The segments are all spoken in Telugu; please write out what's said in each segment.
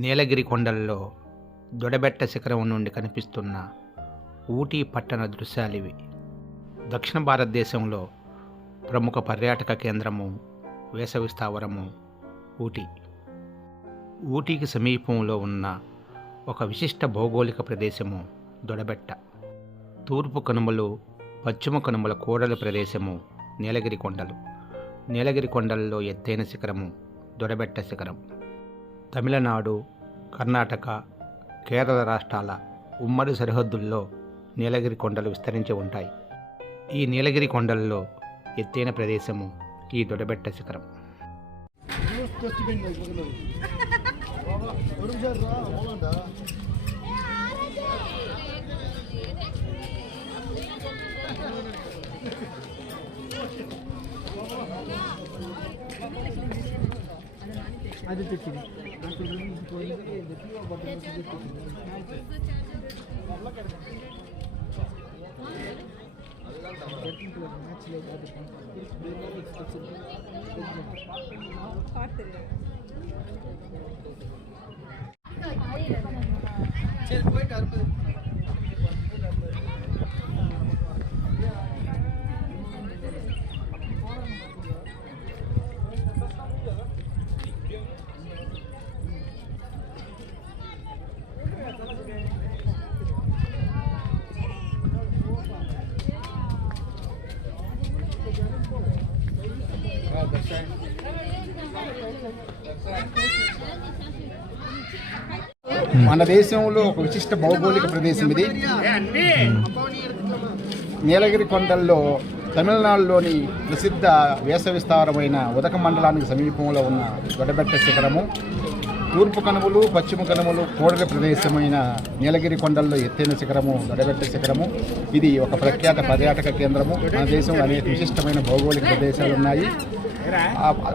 నీలగిరి కొండల్లో దొడబెట్ట శిఖరం నుండి కనిపిస్తున్న ఊటీ పట్టణ దృశ్యాలివి. దక్షిణ భారతదేశంలో ప్రముఖ పర్యాటక కేంద్రము, వేసవి స్థావరము ఊటీ. ఊటీకి సమీపంలో ఉన్న ఒక విశిష్ట భౌగోళిక ప్రదేశము దొడబెట్ట. తూర్పు కనుమలు, పశ్చిమ కనుమల కూడలి ప్రదేశము నీలగిరి కొండలు. నీలగిరి కొండల్లో ఎత్తైన శిఖరము దొడబెట్ట శిఖరం. తమిళనాడు, కర్ణాటక, కేరళ రాష్ట్రాల ఉమ్మడి సరిహద్దుల్లో నీలగిరి కొండలు విస్తరించి ఉంటాయి. ఈ నీలగిరి కొండల్లో ఎత్తైన ప్రదేశము ఈ దొడబెట్ట శిఖరం. అది తెచ్చింది మన దేశంలో ఒక విశిష్ట భౌగోళిక ప్రదేశం ఇది. నీలగిరి కొండల్లో తమిళనాడులోని ప్రసిద్ధ వేసవి స్థావరమైన ఉదక మండలానికి సమీపంలో ఉన్న దొడబెట్ట శిఖరము. తూర్పు కనుమలు, పశ్చిమ కనుమలు కూడలి ప్రదేశమైన నీలగిరి కొండల్లో ఎత్తైన శిఖరము దొడబెట్ట శిఖరము. ఇది ఒక ప్రఖ్యాత పర్యాటక కేంద్రము. మన దేశంలో అనేక విశిష్టమైన భౌగోళిక ప్రదేశాలు ఉన్నాయి.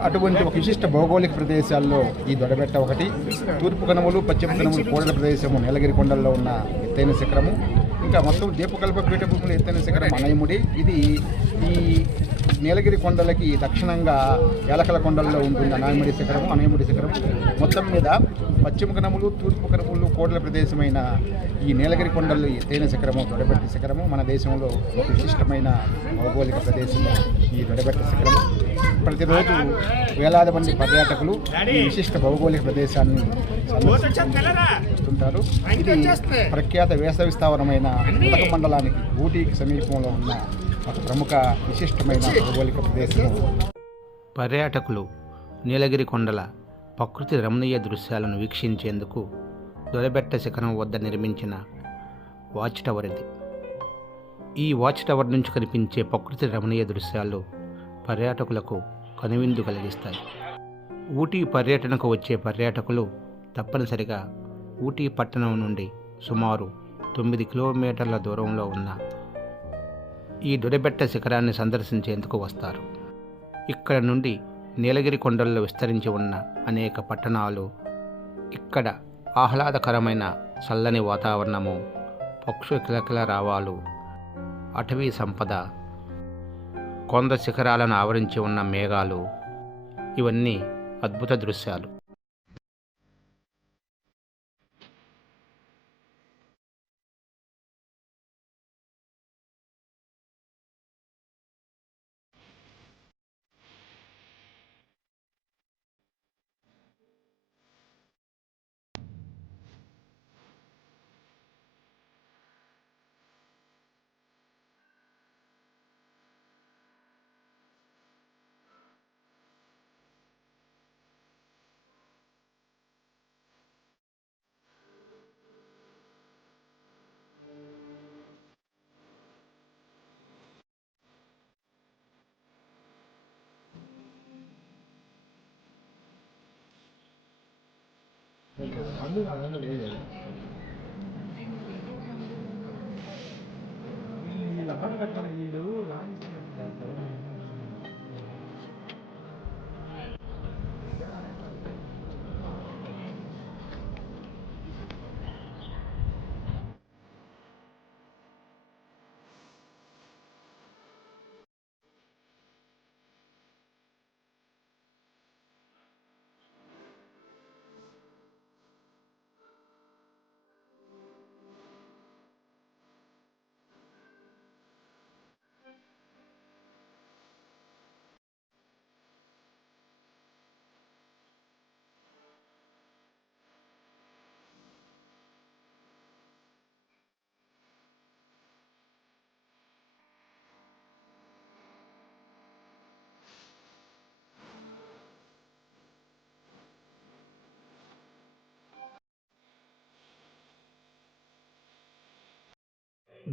అటువంటి ఒక విశిష్ట భౌగోళిక ప్రదేశాల్లో ఈ దొడబెట్ట ఒకటి. తూర్పు కనుమలు, పశ్చిమ కనుమలు కూడలి ప్రదేశము నీలగిరి కొండల్లో ఉన్న ఎత్తైన శిఖరము. ఇంకా మొత్తం దీపకల్ప పీఠభూములు ఎత్తైన శిఖరం అనయముడి. ఇది ఈ నీలగిరి కొండలకి దక్షిణంగా ఏలకల కొండల్లో ఉంటుంది అనయముడి శిఖరము. అనయముడి శిఖరం మొత్తం మీద పశ్చిమ కనుమలు, తూర్పు కనుమలు కూడల ప్రదేశమైన ఈ నీలగిరి కొండల్లో ఎత్తైన శిఖరము దొడబెట్ట శిఖరము. మన దేశంలో ఒక విశిష్టమైన భౌగోళిక ప్రదేశము ఈ దొడబెట్ట శిఖరము. ప్రతిరోజు వేలాది మంది పర్యాటకులు ఈ విశిష్ట భౌగోళిక ప్రదేశాన్ని సందర్శిస్తుంటారు. ఇది ప్రఖ్యాత వేసవి స్థావరమైన ఉదక మండలానికి ఊటీకి సమీపంలో ఉన్న ఒక ప్రముఖ విశిష్టమైన భౌగోళిక ప్రదేశం. పర్యాటకులు నీలగిరి కొండల ప్రకృతి రమణీయ దృశ్యాలను వీక్షించేందుకు దొడబెట్ట శిఖరం వద్ద నిర్మించిన వాచ్ టవర్ ఇది. ఈ వాచ్ టవర్ నుంచి కనిపించే ప్రకృతి రమణీయ దృశ్యాలు పర్యాటకులకు కనువిందు కలిగిస్తాయి. ఊటీ పర్యటనకు వచ్చే పర్యాటకులు తప్పనిసరిగా ఊటీ పట్టణం నుండి సుమారు 9 కిలోమీటర్ల దూరంలో ఉన్న ఈ దొడబెట్ట శిఖరాన్ని సందర్శించేందుకు వస్తారు. ఇక్కడ నుండి నీలగిరి కొండల్లో విస్తరించి ఉన్న అనేక పట్టణాలు, ఇక్కడ ఆహ్లాదకరమైన చల్లని వాతావరణము, పక్షుల కిలకిల రావాలు, అటవీ సంపద, కొండ శిఖరాలను ఆవరించి ఉన్న మేఘాలు, ఇవన్నీ అద్భుత దృశ్యాలు.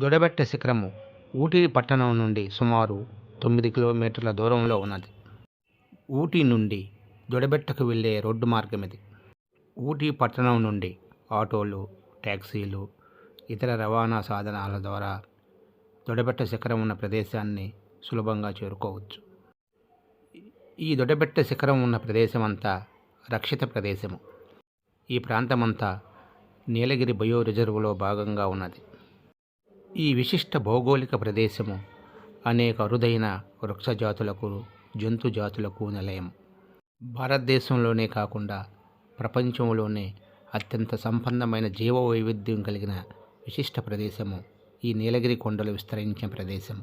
దొడబెట్ట శిఖరము ఊటీ పట్టణం నుండి సుమారు 9 కిలోమీటర్ల దూరంలో ఉన్నది. ఊటీ నుండి దొడబెట్టకు వెళ్ళే రోడ్డు మార్గం ఇది. ఊటీ పట్టణం నుండి ఆటోలు, ట్యాక్సీలు, ఇతర రవాణా సాధనాల ద్వారా దొడబెట్ట శిఖరం ఉన్న ప్రదేశాన్ని సులభంగా చేరుకోవచ్చు. ఈ దొడబెట్ట శిఖరం ఉన్న ప్రదేశం అంతా రక్షిత ప్రదేశము. ఈ ప్రాంతమంతా నీలగిరి బయో రిజర్వులో భాగంగా ఉన్నది. ఈ విశిష్ట భౌగోళిక ప్రదేశము అనేక అరుదైన వృక్ష జాతులకు, జంతు జాతులకు నిలయం. భారతదేశంలోనే కాకుండా ప్రపంచంలోనే అత్యంత సంపన్నమైన జీవ వైవిధ్యం కలిగిన విశిష్ట ప్రదేశము ఈ నీలగిరి కొండలు విస్తరించిన ప్రదేశం.